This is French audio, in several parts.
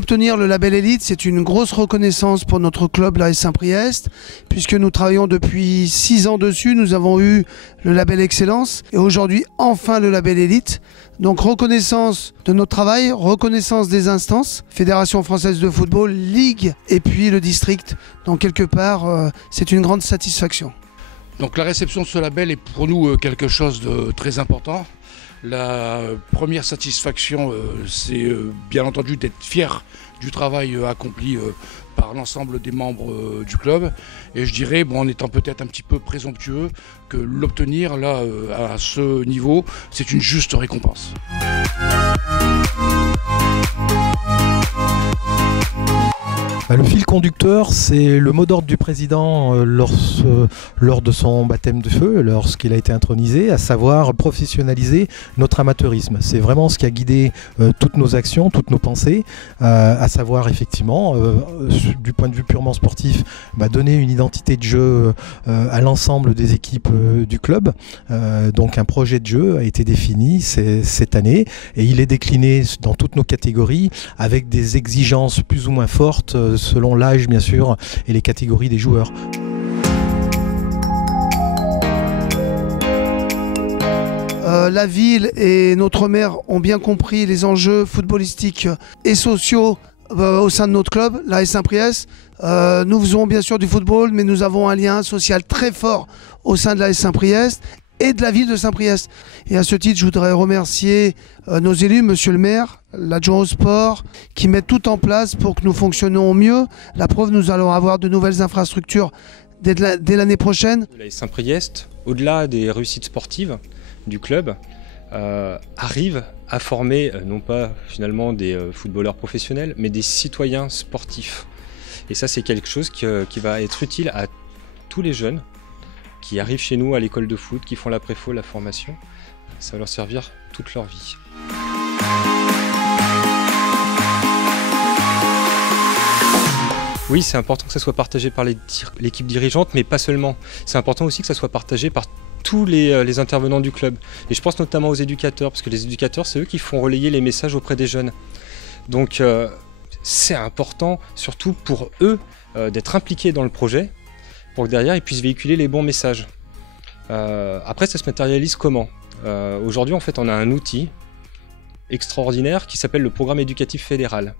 D'obtenir le label Élite, c'est une grosse reconnaissance pour notre club, l'AS Saint-Priest, puisque nous travaillons depuis 6 ans dessus. Nous avons eu le label Excellence et aujourd'hui enfin le label Élite. Donc reconnaissance de notre travail, reconnaissance des instances, Fédération française de football, Ligue et puis le district. Donc quelque part, c'est une grande satisfaction. Donc la réception de ce label est pour nous quelque chose de très important. La première satisfaction, c'est bien entendu d'être fier du travail accompli par l'ensemble des membres du club. Et je dirais, en étant peut-être un petit peu présomptueux, que l'obtenir là, à ce niveau, c'est une juste récompense. Le fil conducteur, c'est le mot d'ordre du président lors de son baptême de feu, lorsqu'il a été intronisé, à savoir professionnaliser notre amateurisme. C'est vraiment ce qui a guidé toutes nos actions, toutes nos pensées, à savoir effectivement, du point de vue purement sportif, donner une identité de jeu à l'ensemble des équipes du club. Donc un projet de jeu a été défini cette année et il est décliné dans toutes nos catégories avec des exigences plus ou moins fortes selon l'âge bien sûr et les catégories des joueurs. La ville et notre maire ont bien compris les enjeux footballistiques et sociaux au sein de notre club, l'AS Saint-Priest. Nous faisons bien sûr du football, mais nous avons un lien social très fort au sein de l'AS Saint-Priest et de la ville de Saint-Priest. Et à ce titre, je voudrais remercier nos élus, monsieur le maire, l'adjoint au sport, qui mettent tout en place pour que nous fonctionnions au mieux. La preuve, nous allons avoir de nouvelles infrastructures dès l'année prochaine. L'AS Saint-Priest, au-delà des réussites sportives du club, arrive à former non pas finalement des footballeurs professionnels, mais des citoyens sportifs. Et ça, c'est quelque chose qui va être utile à tous les jeunes qui arrivent chez nous à l'école de foot, qui font la préfo, la formation. Ça va leur servir toute leur vie. Oui, c'est important que ça soit partagé par l'équipe dirigeante, mais pas seulement. C'est important aussi que ça soit partagé par tous les intervenants du club. Et je pense notamment aux éducateurs, parce que les éducateurs, c'est eux qui font relayer les messages auprès des jeunes. Donc c'est important, surtout pour eux, d'être impliqués dans le projet, pour que derrière ils puissent véhiculer les bons messages. Après, ça se matérialise comment ? Aujourd'hui, en fait, on a un outil extraordinaire qui s'appelle le programme éducatif fédéral.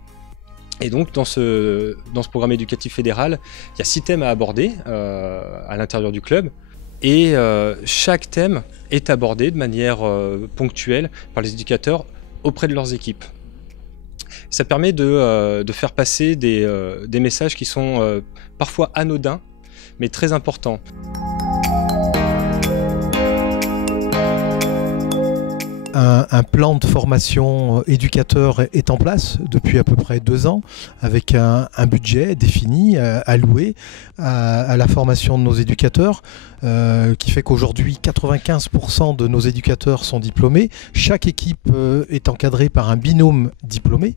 Et donc, dans ce programme éducatif fédéral, il y a 6 thèmes à aborder à l'intérieur du club. Et chaque thème est abordé de manière ponctuelle par les éducateurs auprès de leurs équipes. Ça permet de faire passer des messages qui sont parfois anodins, mais très importants. Un plan de formation éducateur est en place depuis à peu près 2 ans avec un budget défini, alloué à la formation de nos éducateurs qui fait qu'aujourd'hui 95% de nos éducateurs sont diplômés. Chaque équipe est encadrée par un binôme diplômé.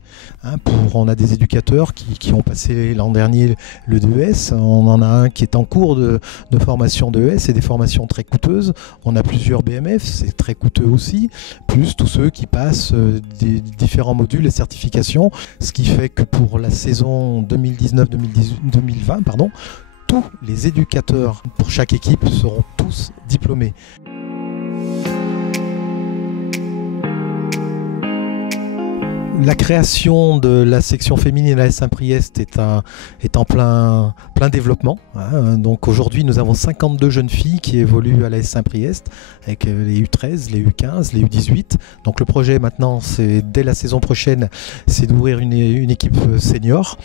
On a des éducateurs qui ont passé l'an dernier le DES. On en a un qui est en cours de formation DES. C'est des formations très coûteuses. On a plusieurs BMF, c'est très coûteux aussi. Plus tous ceux qui passent des différents modules et certifications, ce qui fait que pour la saison 2019-2020, tous les éducateurs pour chaque équipe seront tous diplômés. La création de la section féminine à l'AS Saint-Priest est en plein développement. Donc aujourd'hui, nous avons 52 jeunes filles qui évoluent à l'AS Saint-Priest avec les U13, les U15, les U18. Donc le projet maintenant, c'est dès la saison prochaine, c'est d'ouvrir une équipe senior.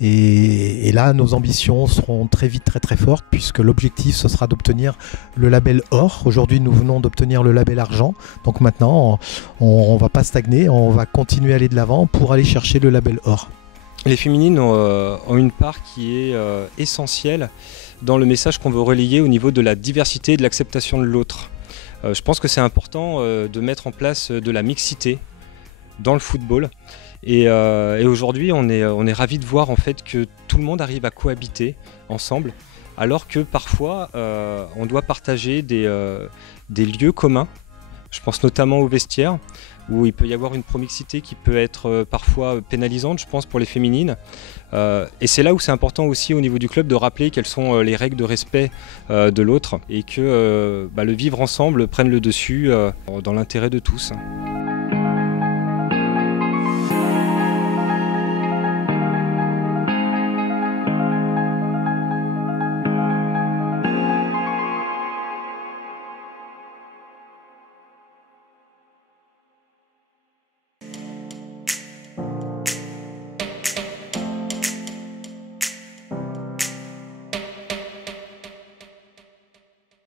Et là, nos ambitions seront très vite très fortes puisque l'objectif, ce sera d'obtenir le label or. Aujourd'hui, nous venons d'obtenir le label argent. Donc maintenant, on ne va pas stagner, on va continuer à aller de l'avant pour aller chercher le label or. Les féminines ont une part qui est essentielle dans le message qu'on veut relayer au niveau de la diversité et de l'acceptation de l'autre. Je pense que c'est important de mettre en place de la mixité dans le football. Et aujourd'hui, on est ravis de voir en fait que tout le monde arrive à cohabiter ensemble, alors que parfois on doit partager des lieux communs. Je pense notamment aux vestiaires. où il peut y avoir une promixité qui peut être parfois pénalisante, je pense, pour les féminines. Et c'est là où c'est important aussi au niveau du club de rappeler quelles sont les règles de respect de l'autre et que le vivre ensemble prenne le dessus dans l'intérêt de tous.